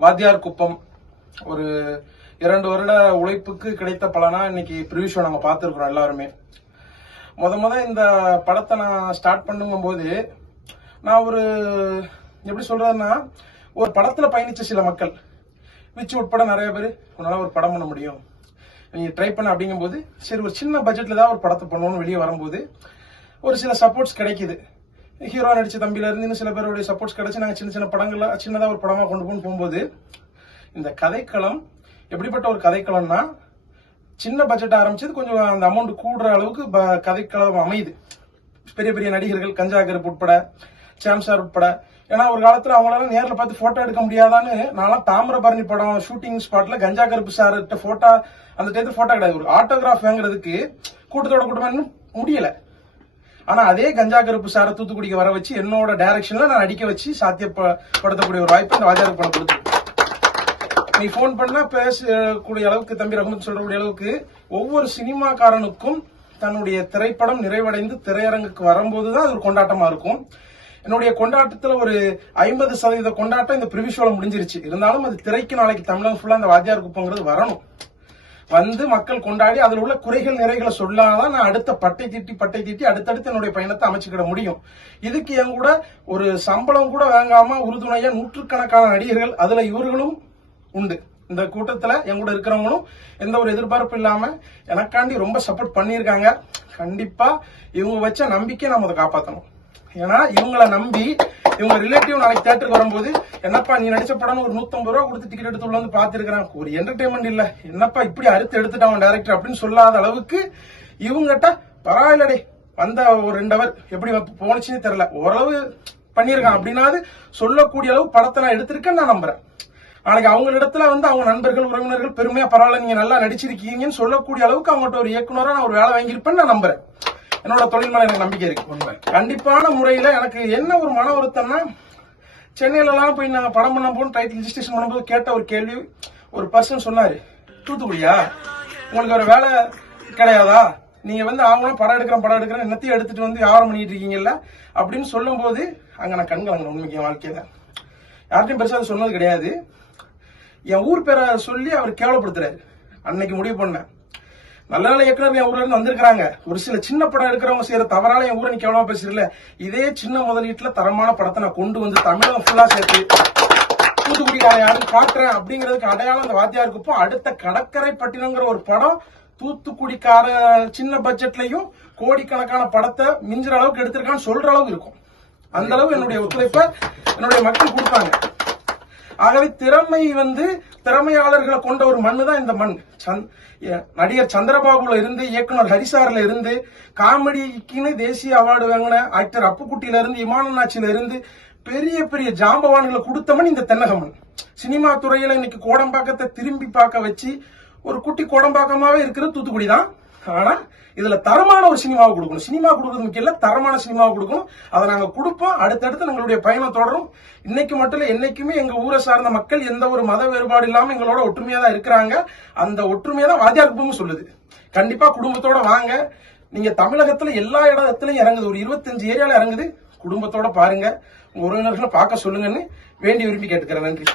வாத்தியார் குப்பம் ஒரு 2 வருட உழைப்புக்கு கிடைத்த பலனா இன்னைக்கு ப்ரிவ்யூ ஷோ நாங்க பார்த்துருக்கிறோம் எல்லாருமே. முத இந்த படத்தை நான் ஸ்டார்ட் பண்ணும் போது நான் ஒரு எப்படி சொல்றதுன்னா, ஒரு படத்துல பயணிச்ச சில மக்கள் விச்சு உட்பட நிறைய பேர் உன்னால ஒரு படம் பண்ண முடியும், நீங்க ட்ரை பண்ண அப்படிங்கும் போது சரி ஒரு சின்ன பட்ஜெட்ல தான் ஒரு படத்தை பண்ணணும்னு வெளியே வரும்போது ஒரு சில சப்போர்ட்ஸ் கிடைக்குது. ஹீரோ நடிச்ச தம்பில இருந்து இன்னும் சில பேருடைய சப்போர்ட்ஸ் கிடைச்சு நாங்க சின்ன சின்ன படங்கள்ல சின்னதா ஒரு படமா கொண்டு போகும்போது இந்த கதைக்களம் எப்படிப்பட்ட ஒரு கதைக்களம்னா, சின்ன பட்ஜெட் ஆரம்பிச்சது கொஞ்சம் அந்த அமௌண்ட் கூடுற அளவுக்கு கதைக்களம் அமையுது. பெரிய பெரிய நடிகர்கள் கஞ்சாகர் உட்பட சாம்சார் உட்பட. ஏன்னா ஒரு காலத்துல அவங்களால நேர்ல பார்த்து போட்டோ எடுக்க முடியாதான்னு நான் தாமிரபரணி படம் ஷூட்டிங் ஸ்பாட்ல கஞ்சா கருப்பு சார் போட்டோ அந்த டைத்துல போட்டோ கிடையாது. ஒரு ஆட்டோகிராஃப் வாங்குறதுக்கு கூட்டத்தோட கூட்டமா முடியல. ஆனா அதே கஞ்சா கருப்பு சாரை தூத்துக்குடிக்கு வர வச்சு என்னோட டைரக்ஷன்ல நான் அடிக்க வச்சு சாத்தியப்படுத்தக்கூடிய ஒரு வாய்ப்பு இந்த வாஜாருக்கு படம் கொடுத்து. நீ போன் பண்ணா பேசக்கூடிய அளவுக்கு தம்பி ரகுமத் சொல்றக்கூடிய அளவுக்கு ஒவ்வொரு சினிமாக்காரனுக்கும் தன்னுடைய திரைப்படம் நிறைவடைந்து திரையரங்குக்கு வரும்போதுதான் அது ஒரு கொண்டாட்டமா இருக்கும். என்னுடைய கொண்டாட்டத்துல ஒரு 50% கொண்டாட்டம் இந்த ப்ரிவ்யூ ஷோல முடிஞ்சிருச்சு. இருந்தாலும் அது திரைக்கு நாளைக்கு தமிழகம் ஃபுல்லா அந்த வாத்தியார் குப்பங்கிறது வரணும். வந்து மக்கள் கொண்டாடி அதில் உள்ள குறைகள் நிறைகளை சொல்லாதான் நான் அடுத்த பட்டை தீட்டி அடுத்தடுத்து என்னுடைய பயணத்தை அமைச்சுக்கிட முடியும். இதுக்கு என் கூட ஒரு சம்பளம் கூட வாங்காம உறுதுணையா நூற்றுக்கணக்கான நடிகர்கள், அதுல இவர்களும் உண்டு. இந்த கூட்டத்துல என் கூட இருக்கிறவங்களும் எந்த ஒரு எதிர்பார்ப்பு இல்லாம எனக்காண்டி ரொம்ப சப்போர்ட் பண்ணியிருக்காங்க. கண்டிப்பா இவங்க வச்ச நம்பிக்கை நம்ம அதை காப்பாற்றணும். ஏன்னா இவங்களை நம்பி இவங்க ரிலேட்டிவ் நாளைக்கு தியேட்டருக்கு வரும்போது என்னப்பா நீ நடிச்ச படம் ஒரு 150 ரூபா கொடுத்து டிக்கெட் எடுத்து உள்ள வந்து பாத்துருக்கான், ஒரு என்டர்டைன்மெண்ட் இல்ல, என்னப்பா இப்படி அறுத்து எடுத்துட்டான் டைரக்டர் அப்படின்னு சொல்லாத அளவுக்கு இவங்ககிட்ட பரவாயில்லடே வந்த ஒரு 2 ஹவர் எப்படி போனுச்சுன்னு தெரியல ஓரளவு பண்ணிருக்கான் அப்படின்னாது சொல்லக்கூடிய அளவு படத்தை நான் எடுத்திருக்கேன்னு நான் நம்புறேன். நாளைக்கு அவங்க இடத்துல வந்து அவங்க நண்பர்கள் உறவினர்கள் பெருமையா பரவாயில்ல நீங்க நல்லா நடிச்சிருக்கீங்கன்னு சொல்லக்கூடிய அளவுக்கு அவங்ககிட்ட ஒரு இயக்குனரா நான் ஒரு வேலை வாங்கியிருப்பேன்னு நான் நம்புறேன். என்னோட தொழில் மேல எனக்கு நம்பிக்கை இருக்கு. கண்டிப்பான முறையில எனக்கு என்ன ஒரு மன வருத்தம்னா, சென்னையில எல்லாம் போய் நாங்க படம் பண்ண போது டைட்டில் ரிஜிஸ்ட்ரேஷன் பண்ணும்போது கேட்ட ஒரு கேள்வி, ஒரு பர்சன் சொன்னாரு, தூத்துக்குடியா உங்களுக்கு ஒரு வேலை கிடையாதா, நீங்க வந்து அவங்களும் படம் எடுக்கிறேன் என்னத்தையும் எடுத்துட்டு வந்து வியாபாரம் பண்ணிட்டு இருக்கீங்கல்ல அப்படின்னு சொல்லும் போது அங்க நான் கண்கலங்க. உண்மைக்கு என் வாழ்க்கையில யார்ட்டையும் பெருசா அது சொன்னது கிடையாது. என் ஊர் பேரை சொல்லி அவர் கேவலப்படுத்துறாரு. அன்னைக்கு முடிவு பண்ணேன், நல்ல நல்ல இயக்குனர் என் ஊர்ல இருந்து வந்திருக்காங்க, ஒரு சில சின்ன படம் எடுக்கிறவங்க செய்யற தவறால என் ஊரை நீ கேவலமா பேசுறீல்ல, இதே சின்ன முதலீட்டுல தரமான படத்தை நான் கொண்டு வந்து தமிழகம் ஃபுல்லா சேர்த்து தூத்துக்குடி யாரும் பாக்குறேன் அப்படிங்கிறதுக்கு அடையாளம் அந்த வாத்தியார் குப்பம். அடுத்த கடற்கரை பட்டினங்கிற ஒரு படம் தூத்துக்குடிக்கார சின்ன பட்ஜெட்லயும் கோடிக்கணக்கான படத்தை மிஞ்சுற அளவுக்கு எடுத்திருக்கான்னு சொல்ற அளவுக்கு இருக்கும். அந்த அளவு என்னுடைய ஒத்துழைப்பை என்னுடைய மக்கள் கொடுப்பாங்க. ஆகவே திறமை திறமையாளர்களை கொண்ட ஒரு மண்ணு தான் இந்த மண். நடிகர் சந்திரபாபுல இருந்து இயக்குனர் ஹரிசார்ல இருந்து காமெடிக்குன்னு தேசிய அவார்டு வாங்கின ஆக்டர் அப்புக்குட்டியில இருந்து இமானநாச்சில இருந்து பெரிய பெரிய ஜாம்பவான்களை கொடுத்தவன் இந்த தென்னகமன். சினிமா துறையில இன்னைக்கு கோடம்பாக்கத்தை திரும்பி பார்க்க வச்சு ஒரு குட்டி கோடம்பாக்கமாவே இருக்கிறது தூத்துக்குடி தான். ஆனா இதுல தரமான ஒரு சினிமாவை கொடுக்கணும். சினிமா கொடுக்கறது முக்கியம் இல்ல, தரமான சினிமாவை கொடுக்கணும். அதை நாங்க கொடுப்போம். அடுத்தடுத்து எங்களுடைய பயணம் தொடரும். இன்னைக்கு மட்டும் இல்ல, என்னைக்குமே எங்க ஊரை சார்ந்த மக்கள் எந்த ஒரு மத வேறுபாடு இல்லாம எங்களோட ஒற்றுமையா தான் இருக்கிறாங்க. அந்த ஒற்றுமையா தான் வாத்தியார் குப்பமும் சொல்லுது. கண்டிப்பா குடும்பத்தோட வாங்க. நீங்க தமிழகத்துல எல்லா இடத்துலயும் இறங்குது, ஒரு 25 ஏரியால இறங்குது. குடும்பத்தோட பாருங்க, உங்க உறவினர்களை பார்க்க சொல்லுங்கன்னு வேண்டி விரும்பி கேட்டுக்கிறேன். நன்றி.